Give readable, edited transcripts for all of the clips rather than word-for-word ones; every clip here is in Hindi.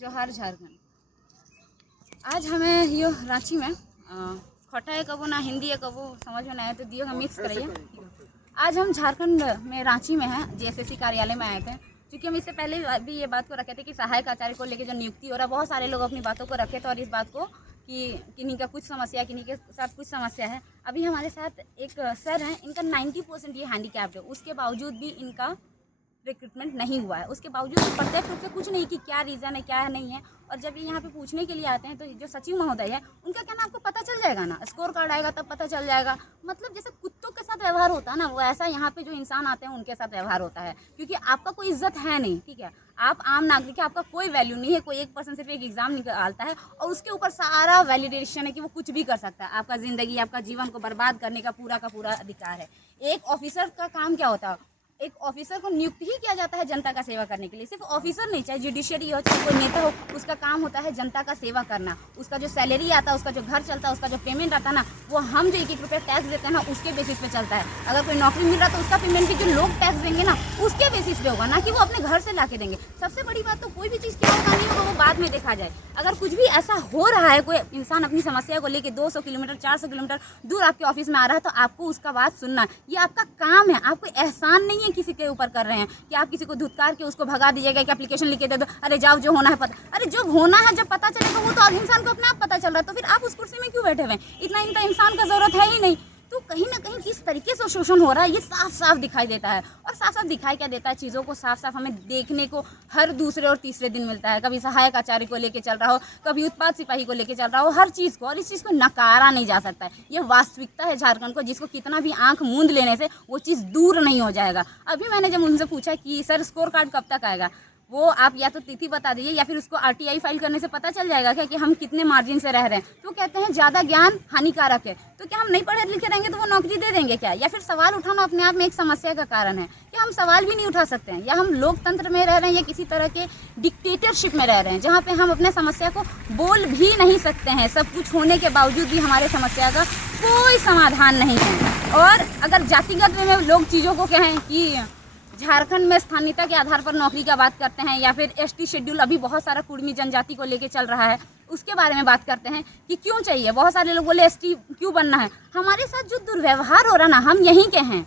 जोहार झारखंड। आज हमें यो रांची में खोटा है कबो ना हिंदी है कबो समझ में नहीं आया तो दियो हम मिक्स करिए। आज हम झारखंड में रांची में हैं, जेएसएससी कार्यालय में आए थे। क्योंकि हम इससे पहले भी ये बात को रखे थे कि सहायक आचार्य को लेकर जो नियुक्ति हो रहा है, बहुत सारे लोग अपनी बातों को रखे थे और इस बात को कि किन्हीं का कुछ समस्या, किन्हीं के साथ कुछ समस्या है। अभी हमारे साथ एक सर हैं, इनका 90% ये हैंडीकैप्ड है, उसके बावजूद भी इनका रिक्रूटमेंट नहीं हुआ है। उसके बावजूद भी प्रत्यक्ष रूप से कुछ नहीं कि क्या रीज़न है क्या नहीं है। और जब ये यहाँ पे पूछने के लिए आते हैं तो जो सचिव महोदय है उनका कहना आपको पता चल जाएगा ना, स्कोर कार्ड आएगा तब पता चल जाएगा। मतलब जैसे कुत्तों के साथ व्यवहार होता है ना, वो ऐसा यहाँ पे जो इंसान आते हैं उनके साथ व्यवहार होता है। क्योंकि आपका कोई इज्जत है नहीं, ठीक है, आप आम नागरिक है, आपका कोई वैल्यू नहीं है। कोई एक पर्सन सिर्फ एक एग्जाम निकालता है और उसके ऊपर सारा वैलिडेशन है कि वो कुछ भी कर सकता है। आपका ज़िंदगी, आपका जीवन को बर्बाद करने का पूरा अधिकार है। एक ऑफिसर का काम क्या होता है? एक ऑफिसर को नियुक्त ही किया जाता है जनता का सेवा करने के लिए। सिर्फ ऑफिसर नहीं, चाहे जुडिशरी हो चाहे कोई नेता हो, उसका काम होता है जनता का सेवा करना। उसका जो सैलरी आता है, उसका जो घर चलता है, उसका जो पेमेंट आता है ना, वो हम जो 1-1 रुपया टैक्स देते हैं ना, उसके बेसिस पे चलता है। अगर कोई नौकरी मिल रहा है तो उसका पेमेंट भी जो लोग टैक्स देंगे ना, उसके बेसिस पे होगा, ना कि वो अपने घर से ला के देंगे। सबसे बड़ी बात तो कोई भी चीज़ क्या होगा नहीं होगा वो बाद में देखा जाए। अगर कुछ भी ऐसा हो रहा है, कोई इंसान अपनी समस्या को लेकर 200 किलोमीटर 400 किलोमीटर दूर आपके ऑफिस में आ रहा है, तो आपको उसका बात सुनना, ये आपका काम है। आपको एहसान नहीं है किसी के ऊपर कर रहे हैं कि आप किसी को धुतकार के उसको भगा दीजिएगा कि एप्लीकेशन लिख के दे दो, अरे जाओ जो होना है पता। अरे जो होना है जब पता चलेगा वो तो अब इंसान को अपने आप पता चल रहा है, तो फिर आप उस कुर्सी में क्यों बैठे हुए हैं? इतना इनका इंसान का जरूरत है ही नहीं। तो कहीं ना कहीं किस तरीके से शोषण हो रहा है ये साफ साफ दिखाई देता है। और साफ साफ दिखाई क्या देता है, चीज़ों को साफ साफ हमें देखने को हर दूसरे और तीसरे दिन मिलता है। कभी सहायक आचार्य को लेके चल रहा हो, कभी उत्पाद सिपाही को लेके चल रहा हो, हर चीज़ को। और इस चीज़ को नकारा नहीं जा सकता है। ये वास्तविकता है झारखंड को, जिसको कितना भी आंख मूंद लेने से वो चीज़ दूर नहीं हो जाएगा। अभी मैंने जब उनसे पूछा कि सर स्कोर कार्ड कब तक आएगा, वो आप या तो तिथि बता दीजिए या फिर उसको आरटीआई फाइल करने से पता चल जाएगा क्या कि हम कितने मार्जिन से रह रहे हैं। तो कहते हैं ज़्यादा ज्ञान हानिकारक है। तो क्या हम नहीं पढ़े लिखे रहेंगे तो वो नौकरी दे देंगे क्या? या फिर सवाल उठाना अपने आप में एक समस्या का कारण है कि हम सवाल भी नहीं उठा सकते हैं? या हम लोकतंत्र में रह रहे हैं या किसी तरह के डिक्टेटरशिप में रह रहे हैं जहाँ पे हम अपने समस्या को बोल भी नहीं सकते हैं? सब कुछ होने के बावजूद भी हमारे समस्या का कोई समाधान नहीं है। और अगर जातिगत में लोग चीज़ों को कहें कि झारखंड में स्थानीयता के आधार पर नौकरी का बात करते हैं, या फिर एसटी शेड्यूल अभी बहुत सारा कुर्मी जनजाति को लेके चल रहा है, उसके बारे में बात करते हैं कि क्यों चाहिए। बहुत सारे लोग बोले एसटी क्यों बनना है। हमारे साथ जो दुर्व्यवहार हो रहा ना, हम यहीं के हैं,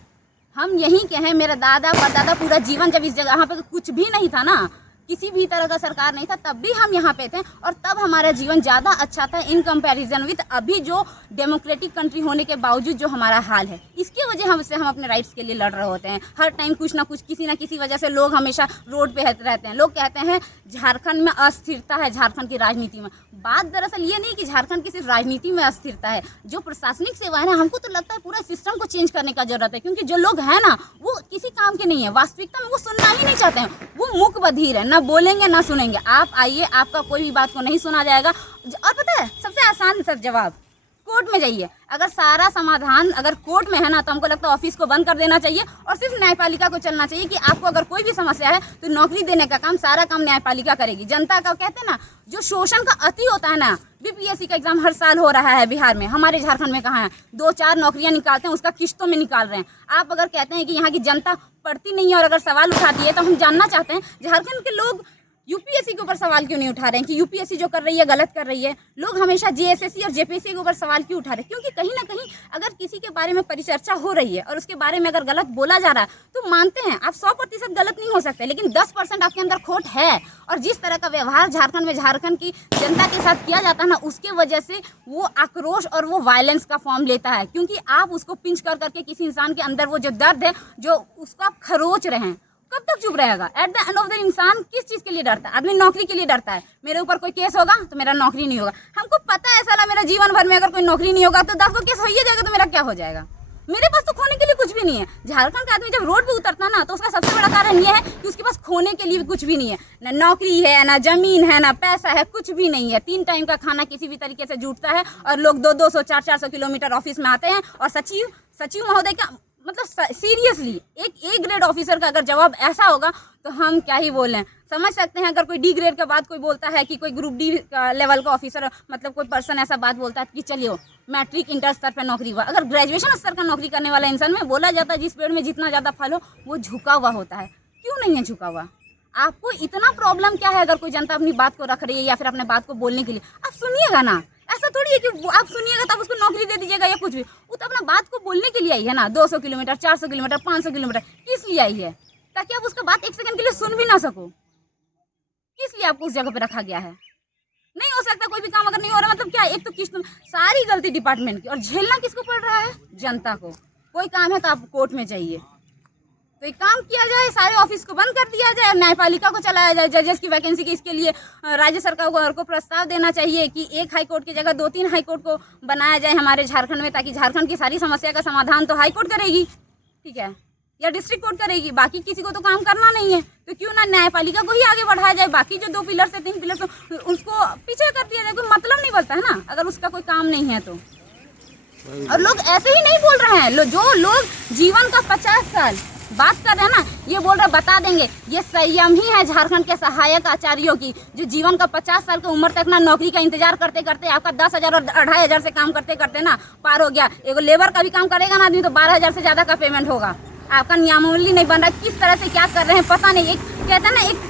हम यहीं के हैं। मेरा दादा परदादा पूरा जीवन जब इस जगह पे कुछ भी नहीं था ना, किसी भी तरह का सरकार नहीं था, तब भी हम यहाँ पे थे और तब हमारा जीवन ज़्यादा अच्छा था इन कंपैरिजन विद अभी जो डेमोक्रेटिक कंट्री होने के बावजूद जो हमारा हाल है। इसकी वजह हम अपने राइट्स के लिए लड़ रहे होते हैं। हर टाइम कुछ ना कुछ किसी ना किसी वजह से लोग हमेशा रोड पे रहते हैं। लोग कहते हैं झारखंड में अस्थिरता है, झारखंड की राजनीति में। बात दरअसल ये नहीं कि झारखंड की सिर्फ राजनीति में अस्थिरता है। जो प्रशासनिक सेवा है ना, हमको तो लगता है पूरा सिस्टम को चेंज करने का जरूरत है। क्योंकि जो लोग हैं ना वो किसी काम के नहीं है, वास्तविकता में वो सुनना ही नहीं चाहते हैं। वो मूक बधिर है, ना बोलेंगे ना सुनेंगे। आप आइए, आपका कोई भी बात को नहीं सुना जाएगा। और पता है सबसे आसान सर जवाब, कोर्ट में जाइए। अगर सारा समाधान अगर कोर्ट में है ना, तो हमको लगता है ऑफिस को बंद कर देना चाहिए और सिर्फ न्यायपालिका को चलना चाहिए कि आपको अगर कोई भी समस्या है तो नौकरी देने का काम सारा काम न्यायपालिका करेगी। जनता का कहते हैं ना, जो शोषण का अति होता है ना, बीपीएससी का एग्जाम हर साल हो रहा है बिहार में, हमारे झारखंड में कहाँ है? 2-4 नौकरियां निकालते हैं, उसका किस्तों में निकाल रहे हैं। आप अगर कहते हैं कि यहाँ की जनता पढ़ती नहीं है और अगर सवाल उठाती है, तो हम जानना चाहते हैं झारखंड के लोग यूपीएससी के ऊपर सवाल क्यों नहीं उठा रहे हैं कि यूपीएससी जो कर रही है गलत कर रही है। लोग हमेशा जेएसएससी और जेपीएससी के ऊपर सवाल क्यों उठा रहे हैं? क्योंकि कहीं ना कहीं अगर किसी के बारे में परिचर्चा हो रही है और उसके बारे में अगर गलत बोला जा रहा है, तो मानते हैं आप 100% गलत नहीं हो सकते, लेकिन 10% आपके अंदर खोट है। और जिस तरह का व्यवहार झारखंड में झारखंड की जनता के साथ किया जाता है ना, उसके वजह से वो आक्रोश और वो वायलेंस का फॉर्म लेता है। क्योंकि आप उसको पिंच कर करके किसी इंसान के अंदर वो जो दर्द है जो उसको आप खरोच रहे हैं, कब तक चुप रहेगा? At the end of the इंसान किस चीज़ के लिए डरता है? आदमी नौकरी के लिए डरता है। मेरे ऊपर कोई केस होगा तो मेरा नौकरी नहीं होगा। हमको पता है साला मेरा जीवन भर में अगर कोई नौकरी नहीं होगा तो 10 को केस हो ही जाएगा, तो मेरा क्या हो जाएगा? मेरे पास तो खोने के लिए कुछ भी नहीं है। झारखंड का आदमी जब रोड पे उतरता ना, तो उसका सबसे बड़ा कारण ये है कि उसके पास खोने के लिए भी कुछ भी नहीं है। ना नौकरी है, ना जमीन है, ना पैसा है, कुछ भी नहीं है। 3 टाइम का खाना किसी भी तरीके से जुटता है और लोग 200 400 किलोमीटर ऑफिस में आते हैं। और सचिव महोदय का मतलब सीरियसली एक ए ग्रेड ऑफिसर का अगर जवाब ऐसा होगा तो हम क्या ही बोलें। समझ सकते हैं अगर कोई डी ग्रेड का बात कोई बोलता है कि कोई ग्रुप डी लेवल का ऑफिसर मतलब कोई पर्सन ऐसा बात बोलता है कि चलिए मैट्रिक इंटर स्तर पर नौकरी हुआ। अगर ग्रेजुएशन स्तर का नौकरी करने वाला इंसान में बोला जाता है जिस पेड़ में जितना ज़्यादा फल हो वो झुका हुआ होता है, क्यों नहीं है झुका हुआ? आपको इतना प्रॉब्लम क्या है अगर कोई जनता अपनी बात को रख रही है या फिर अपने बात को बोलने के लिए? आप सुनिएगा ना, ऐसा थोड़ी है कि आप सुनिएगा तब उसको नौकरी दे दीजिएगा या कुछ भी। वो तो अपना बात को बोलने के लिए आई है ना, 200 किलोमीटर, 400 किलोमीटर, 500 किलोमीटर किस लिए आई है? ताकि आप उसका बात एक सेकंड के लिए सुन भी ना सको। किस लिए आपको उस जगह पे रखा गया है? नहीं हो सकता कोई भी काम अगर नहीं हो रहा, मतलब क्या, एक तो किस सारी गलती डिपार्टमेंट की, और झेलना किसको पड़ रहा है? जनता को। कोई काम है तो आप कोर्ट में जाइए, तो एक काम किया जाए, सारे ऑफिस को बंद कर दिया जाए, न्यायपालिका को चलाया जाए, जजेस की वैकेंसी की, इसके लिए राज्य सरकार को प्रस्ताव देना चाहिए कि एक हाई कोर्ट की जगह 2-3 हाई कोर्ट को बनाया जाए हमारे झारखंड में, ताकि झारखंड की सारी समस्या का समाधान तो हाई कोर्ट करेगी, ठीक है, या डिस्ट्रिक्ट कोर्ट करेगी, बाकी किसी को तो काम करना नहीं है, तो क्यों ना न्यायपालिका को ही आगे बढ़ाया जाए, बाकी जो 2 पिलर से 3 पिलर से उसको पीछे कर दिया जाए। कोई मतलब नहीं बनता है ना अगर उसका कोई काम नहीं है तो। और लोग ऐसे ही नहीं बोल रहे हैं, जो लोग जीवन का 50 साल बात कर रहे हैं ना, ये बोल रहे बता देंगे, ये संयम ही है झारखंड के सहायक आचार्यों की, जो जीवन का 50 साल की उम्र तक ना नौकरी का इंतजार करते करते आपका 10,000 और 2,500 से काम करते करते ना पार हो गया। एगो लेबर का भी काम करेगा ना आदमी तो 12,000 से ज़्यादा का पेमेंट होगा। आपका नियमावली नहीं बन रहा, किस तरह से क्या कर रहे हैं पता नहीं। एक कहते हैं ना, एक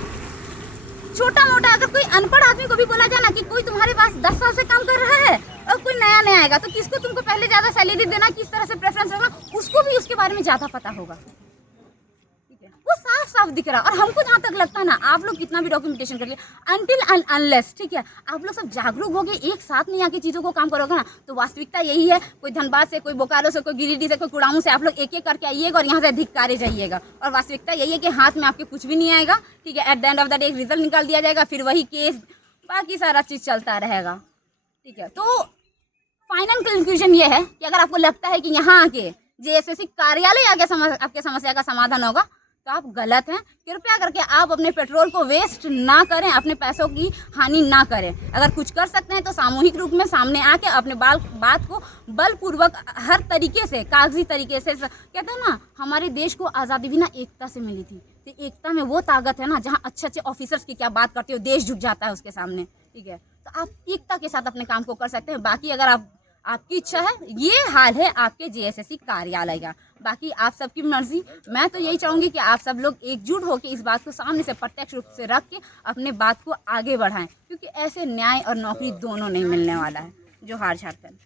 छोटा मोटा अगर कोई अनपढ़ आदमी को भी बोला जाए ना कि कोई तुम्हारे पास 10 साल से काम कर रहा है और कोई नया आएगा, तो किसको तुमको पहले ज़्यादा सैलरी देना, किस तरह से प्रेफरेंस रखना, उसको भी उसके बारे में ज़्यादा पता होगा। वो साफ साफ दिख रहा है। और हमको जहाँ तक लगता है ना, आप लोग कितना भी डॉक्यूमेंटेशन कर लिए, अनटिल अनलेस, ठीक है, आप लोग सब जागरूक हो गए, एक साथ में आके चीज़ों को काम करोगे ना, तो वास्तविकता यही है, कोई धनबाद से, कोई बोकारो से, कोई गिरिडीह से, कोई कुड़ामू से, आप लोग एक एक करके आइएगा और यहाँ से धिक्कारे जाइएगा। और वास्तविकता यही है कि हाथ में आपके कुछ भी नहीं आएगा, ठीक है, at the end of the day एक रिजल्ट निकाल दिया जाएगा, फिर वही केस, बाकी सारा चीज़ चलता रहेगा, ठीक है। तो फाइनल कंक्लूजन ये है कि अगर आपको लगता है कि यहाँ आके जेएसएससी कार्यालय आके आपके समस्या का समाधान होगा, तो आप गलत हैं। कृपया करके आप अपने पेट्रोल को वेस्ट ना करें, अपने पैसों की हानि ना करें। अगर कुछ कर सकते हैं तो सामूहिक रूप में सामने आके अपने बात को बलपूर्वक हर तरीके से, कागजी तरीके से, कहते हैं ना, हमारे देश को आज़ादी भी ना एकता से मिली थी, तो एकता में वो ताकत है ना, जहाँ अच्छे अच्छे ऑफिसर्स की क्या बात करते हो, देश झुक जाता है उसके सामने, ठीक है। तो आप एकता के साथ अपने काम को कर सकते हैं। बाकी अगर आपकी इच्छा है, ये हाल है आपके जेएसएससी कार्यालय का, बाकी आप सबकी मर्जी। मैं तो यही चाहूँगी कि आप सब लोग एकजुट होकर इस बात को सामने से प्रत्यक्ष रूप से रख के अपने बात को आगे बढ़ाएं, क्योंकि ऐसे न्याय और नौकरी दोनों नहीं मिलने वाला है। जोहार झारखंड।